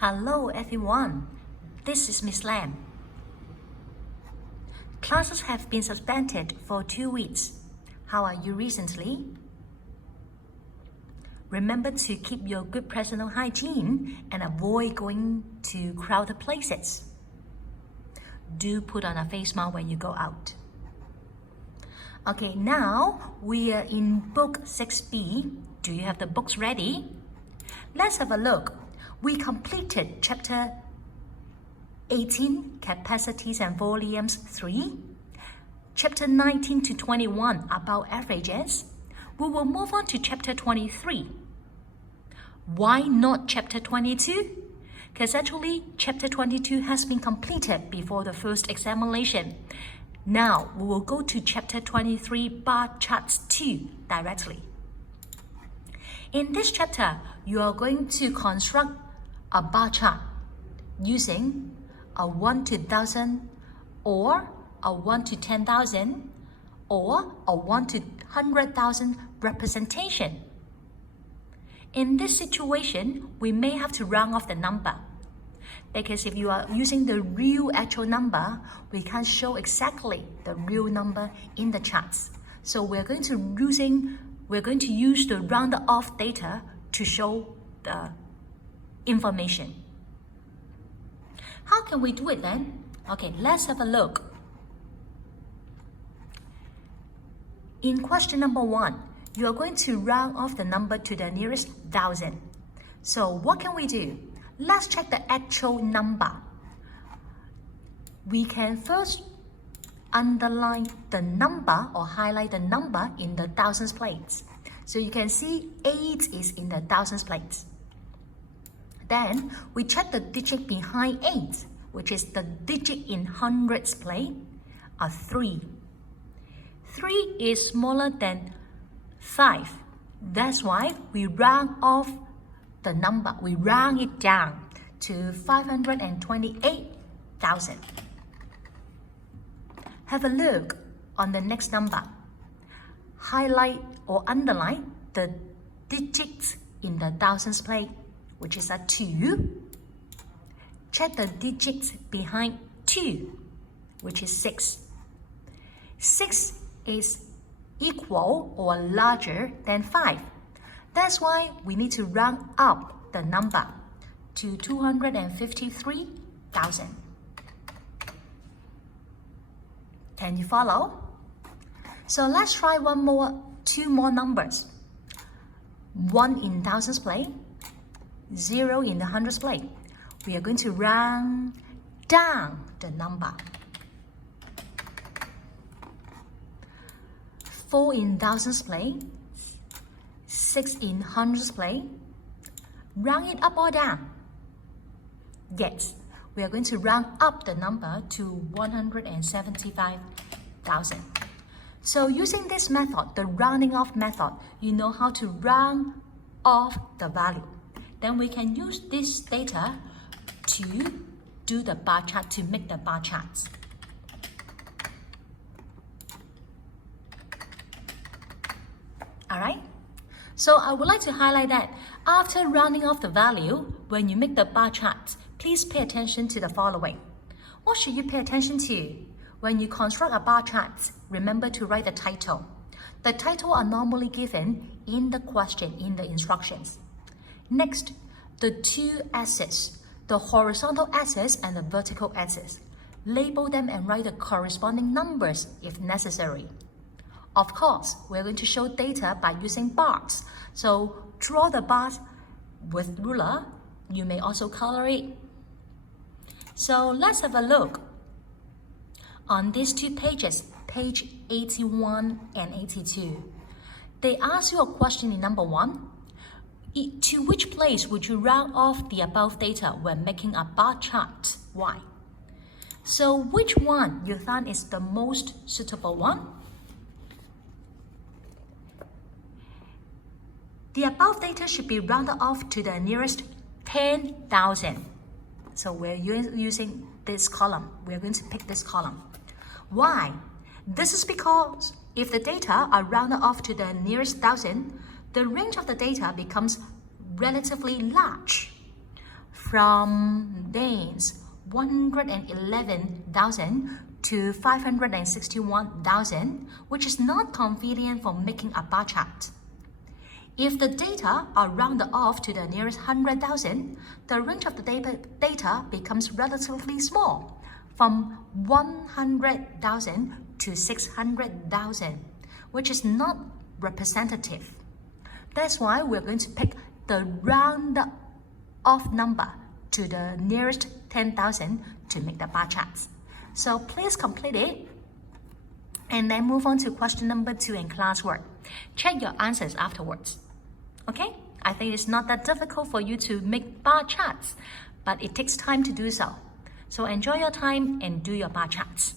Hello everyone, this is Miss Lam. Classes have been suspended for 2 weeks. How are you recently? Remember to keep your good personal hygiene and avoid going to crowded places. Do put on a face mask when you go out. Okay, now we are in book 6B. Do you have the books ready? Let's have a look. We completed chapter 18, capacities and volumes 3, chapter 19 to 21, about averages. We will move on to chapter 23. Why not chapter 22? Because actually chapter 22 has been completed before the first examination. Now we will go to chapter 23 bar charts 2 directly. In this chapter, you are going to construct a bar chart using a 1 to 1,000 or a 1 to 10,000 or a 1 to 100,000 representation. In this situation, we may have to round off the number because if you are using the real actual number, we can't show exactly the real number in the charts. So we're going to use the rounded off data to show the information. How can we do it then? Okay, let's have a look. In question number 1, you are going to round off the number to the nearest 1,000. So what can we do? Let's check the actual number. We can first underline the number or highlight the number in the thousands place. So you can see 8 is in the thousands place. Then we check the digit behind 8, which is the digit in hundreds place, a 3. 3 is smaller than 5. That's why we round off the number. We round it down to 528,000. Have a look on the next number. Highlight or underline the digits in the thousands place, which is a 2. Check the digits behind 2, which is 6. 6 is equal or larger than 5. That's why we need to round up the number to 253,000. Can you follow? So let's try two more numbers. 1 in thousands place, 0 in the hundreds place. We are going to round down the number. 4 in thousands place, 6 in hundreds place. Round it up or down? Yes, we are going to round up the number to 175,000. So using this method, the rounding off method, you know how to round off the value. Then we can use this data to do the bar chart, to make the bar charts. Alright? So I would like to highlight that after rounding off the value, when you make the bar charts, please pay attention to the following. What should you pay attention to? When you construct a bar chart, remember to write the title. The title are normally given in the question, in the instructions. Next, the two axes, the horizontal axis and the vertical axis. Label them and write the corresponding numbers if necessary. Of course, we're going to show data by using bars. So draw the bars with ruler. You may also color it. So let's have a look. On these 2 pages, page 81 and 82, they ask you a question in number 1. To which place would you round off the above data when making a bar chart? Why? So which one you think is the most suitable one? The above data should be rounded off to the nearest 10,000. So we're using this column. We're going to pick this column. Why? This is because if the data are rounded off to the nearest 1,000, the range of the data becomes relatively large. from days 111,000 to 561,000, which is not convenient for making a bar chart. If the data are rounded off to the nearest 100,000, the range of the data becomes relatively small, from 100,000 to 600,000, which is not representative. That's why we're going to pick the rounded off number to the nearest 10,000 to make the bar charts. So please complete it and then move on to question number 2 in classwork. Check your answers afterwards. Okay? I think it's not that difficult for you to make bar charts, but it takes time to do so. So enjoy your time and do your bar charts.